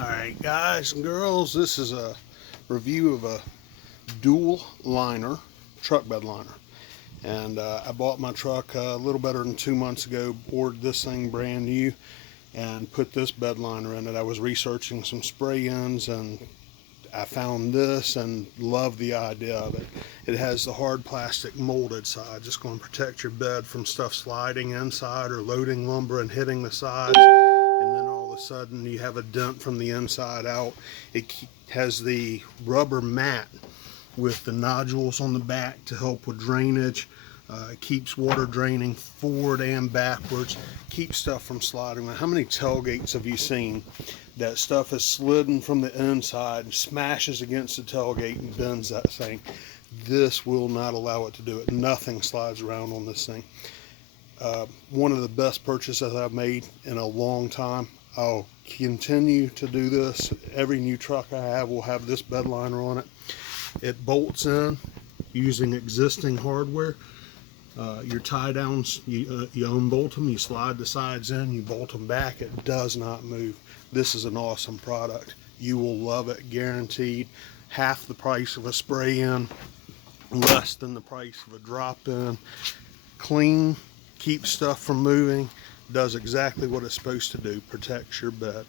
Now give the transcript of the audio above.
Alright guys and girls, this is a review of a DualLiner truck bed liner. And I bought my truck a little better than 2 months ago, ordered this thing brand new and put this bed liner in it. I was researching some spray-ins and I found this and loved the idea of it. It has the hard plastic molded side, just going to protect your bed from stuff sliding inside or loading lumber and hitting the sides. And then all of a sudden you have a dent from the inside out. It has the rubber mat with the nodules on the back to help with drainage. It keeps water draining forward and backwards, keeps stuff from sliding. How many tailgates have you seen that stuff is slidden from the inside and smashes against the tailgate and bends that thing? This will not allow it to do it. Nothing slides around on this thing. One of the best purchases I've made in a long time. I'll continue to do this. Every new truck I have will have this bed liner on it. It bolts in using existing hardware. Your tie downs, you unbolt them, you slide the sides in, you bolt them back. It does not move. This is an awesome product. You will love it, guaranteed. Half the price of a spray-in, less than the price of a drop-in. Clean, keeps stuff from moving, does exactly what it's supposed to do, protects your bed.